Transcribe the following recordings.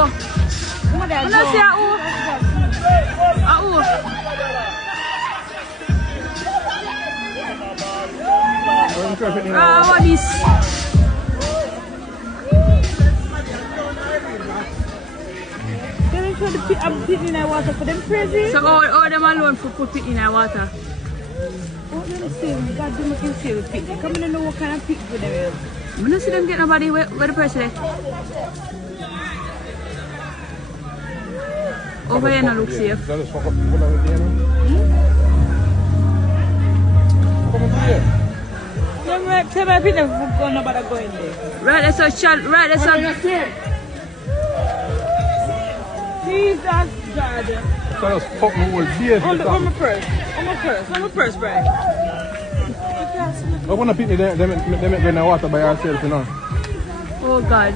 I don't see a who. A who. What is? They show the pit, I'm putting in the water for them crazy. So all them alone for put pit in the water. Oh, let me see. God, do make you see with pit. They come in and know what kind of pit for them. I don't see them get nobody where the person is. Over here no look safe. Tell my people go nobody go in there. Right, that's a shot. Right, that's a. Jesus God. So that's fucking old beer. On my purse, Brian. I want to pick them make go in the water by ourselves, you know. Oh God.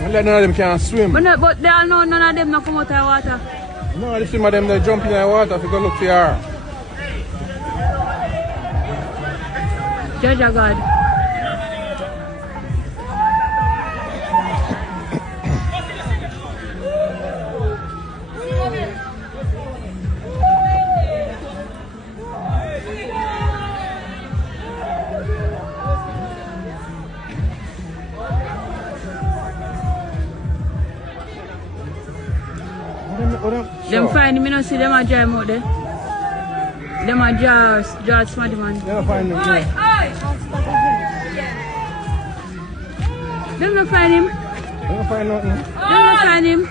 And none of them can swim. But they all know none of them not come out of the water. No, some of them they jump in the water if you go look for her. Judge of God. Them find him, you know, see them a drive out there. Them a George Smarty man. Never find him. Them not find him. Never find nothing. Them not find him.